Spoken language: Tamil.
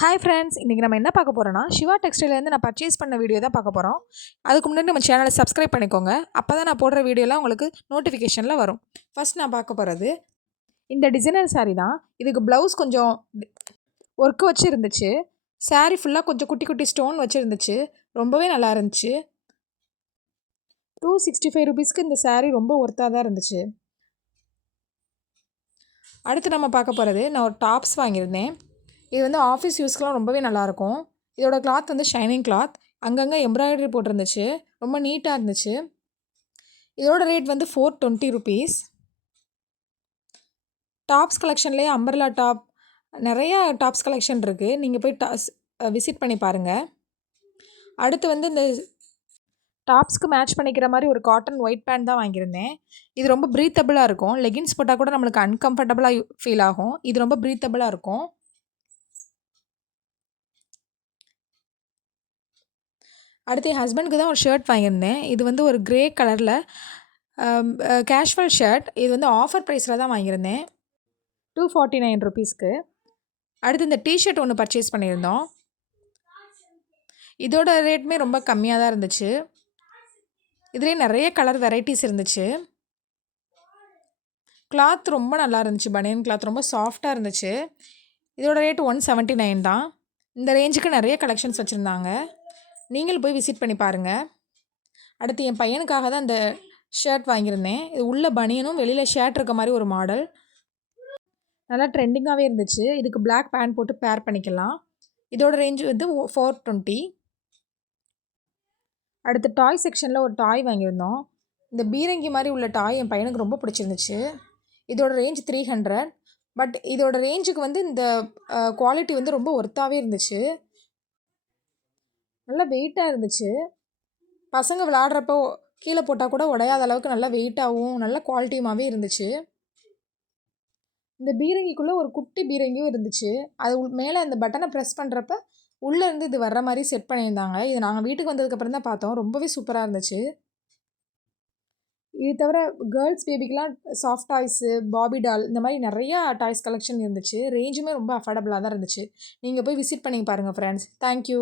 ஹாய் ஃப்ரெண்ட்ஸ் இன்றைக்கி நம்ம என்ன பார்க்க போகிறோன்னா சிவா டெக்ஸ்டைலேருந்து நான் பர்ச்சேஸ் பண்ண வீடியோ தான் பார்க்க போகிறோம் அதுக்கு முன்னாடி நம்ம சேனலை சப்ஸ்கிரைப் பண்ணிக்கோங்க. அப்போ தான் நான் போடுற வீடியோலாம் உங்களுக்கு நோட்டிஃபிகேஷனில் வரும். ஃபர்ஸ்ட் நான் பார்க்க போகிறது இந்த டிசைனர் சாரீ தான். இதுக்கு ப்ளவுஸ் கொஞ்சம் ஒர்க்கு வச்சு இருந்துச்சு ஃபுல்லாக கொஞ்சம் குட்டி குட்டி ஸ்டோன் வச்சுருந்துச்சு. ரொம்பவே நல்லா இருந்துச்சு. டூ சிக்ஸ்டி ஃபைவ் ருபீஸ்க்கு இந்த சாரீ ரொம்ப ஒர்த்தாக தான் இருந்துச்சு. அடுத்து நம்ம பார்க்க போகிறது நான் ஒரு டாப்ஸ் வாங்கியிருந்தேன். இது வந்து ஆஃபீஸ் யூஸ்க்கெலாம் ரொம்பவே நல்லாயிருக்கும். இதோட கிளாத் வந்து ஷைனிங் கிளாத் அங்கங்கே எம்ப்ராய்டரி போட்டிருந்துச்சு. ரொம்ப நீட்டாக இருந்துச்சு. இதோட ரேட் வந்து ஃபோர் டுவெண்ட்டி ருபீஸ் டாப்ஸ் கலெக்ஷன்லேயே அம்பர்லா டாப் நிறையா டாப்ஸ் கலெக்ஷன் இருக்குது நீங்கள் போய் டாஸ் விசிட் பண்ணி பாருங்கள் அடுத்து வந்து இந்த டாப்ஸ்க்கு மேட்ச் பண்ணிக்கிற மாதிரி ஒரு காட்டன் ஒயிட் பேண்ட் தான் வாங்கியிருந்தேன். இது ரொம்ப ப்ரீத்தபிளாக இருக்கும். லெகின்ஸ் போட்டால் கூட நம்மளுக்கு அன்கம்ஃபர்டபுளாக ஃபீல் ஆகும். இது ரொம்ப ப்ரீத்தபிளாக இருக்கும். அடுத்து என் ஹஸ்பண்டுக்கு தான் ஒரு ஷர்ட் வாங்கியிருந்தேன். இது வந்து ஒரு க்ரே கலரில் கேஷுவல் ஷர்ட் இது வந்து ஆஃபர் ப்ரைஸில் தான் வாங்கியிருந்தேன். டூ ஃபார்ட்டி நைன் ருபீஸ்க்கு அடுத்து இந்த டிஷர்ட் ஒன்று பர்ச்சேஸ் பண்ணியிருந்தோம். இதோட ரேட்டுமே ரொம்ப கம்மியாக தான் இருந்துச்சு. இதுலேயே நிறைய கலர் வெரைட்டிஸ் இருந்துச்சு. கிளாத் ரொம்ப நல்லா இருந்துச்சு பனியன் கிளாத் ரொம்ப சாஃப்டாக இருந்துச்சு. இதோட ரேட் ஒன் செவன்ட்டி நைன் தான். இந்த ரேஞ்சுக்கு நிறைய கலெக்ஷன்ஸ் வச்சுருந்தாங்க. நீங்களும் போய் விசிட் பண்ணி பாருங்கள் அடுத்து என் பையனுக்காக தான் அந்த ஷர்ட் வாங்கியிருந்தேன். இது உள்ள பனியனும் வெளியில் ஷர்ட் இருக்க மாதிரி ஒரு மாடல் நல்லா ட்ரெண்டிங்காகவே இருந்துச்சு. இதுக்கு பிளாக் பேண்ட் போட்டு பேர் பண்ணிக்கலாம். இதோட ரேஞ்சு வந்து ஃபோர் டுவெண்ட்டி அடுத்து டாய் செக்ஷனில் ஒரு டாய் வாங்கியிருந்தோம். இந்த பீரங்கி மாதிரி உள்ள டாய் என் பையனுக்கு ரொம்ப பிடிச்சிருந்துச்சு. இதோட ரேஞ்ச் த்ரீ ஹண்ட்ரட் பட் இதோட ரேஞ்சுக்கு வந்து இந்த குவாலிட்டி வந்து ரொம்ப ஒர்த்தாகவே இருந்துச்சு. நல்லா வெயிட்டாக இருந்துச்சு. பசங்க விளாட்றப்போ கீழே போட்டால் கூட உடையாத அளவுக்கு நல்லா வெயிட்டாகவும் நல்ல குவாலிட்டியுமாகவே இருந்துச்சு. இந்த பீரங்கிக்குள்ளே ஒரு குட்டி பீரங்கியும் இருந்துச்சு. அது மேலே அந்த பட்டனை ப்ரெஸ் பண்ணுறப்ப உள்ளேருந்து இது வர்ற மாதிரி செட் பண்ணியிருந்தாங்க. இது நாங்கள் வீட்டுக்கு வந்ததுக்கப்புறம் தான் பார்த்தோம். ரொம்பவே சூப்பராக இருந்துச்சு. இது தவிர கேர்ள்ஸ் பேபிக்கெலாம் சாஃப்ட் டாய்ஸு பாபி டால் இந்த மாதிரி நிறையா டாய்ஸ் கலெக்ஷன் இருந்துச்சு. ரேஞ்சுமே ரொம்ப அஃபோர்டபுளாக தான் இருந்துச்சு. நீங்கள் போய் விசிட் பண்ணி பாருங்கள் ஃப்ரெண்ட்ஸ் தேங்க்யூ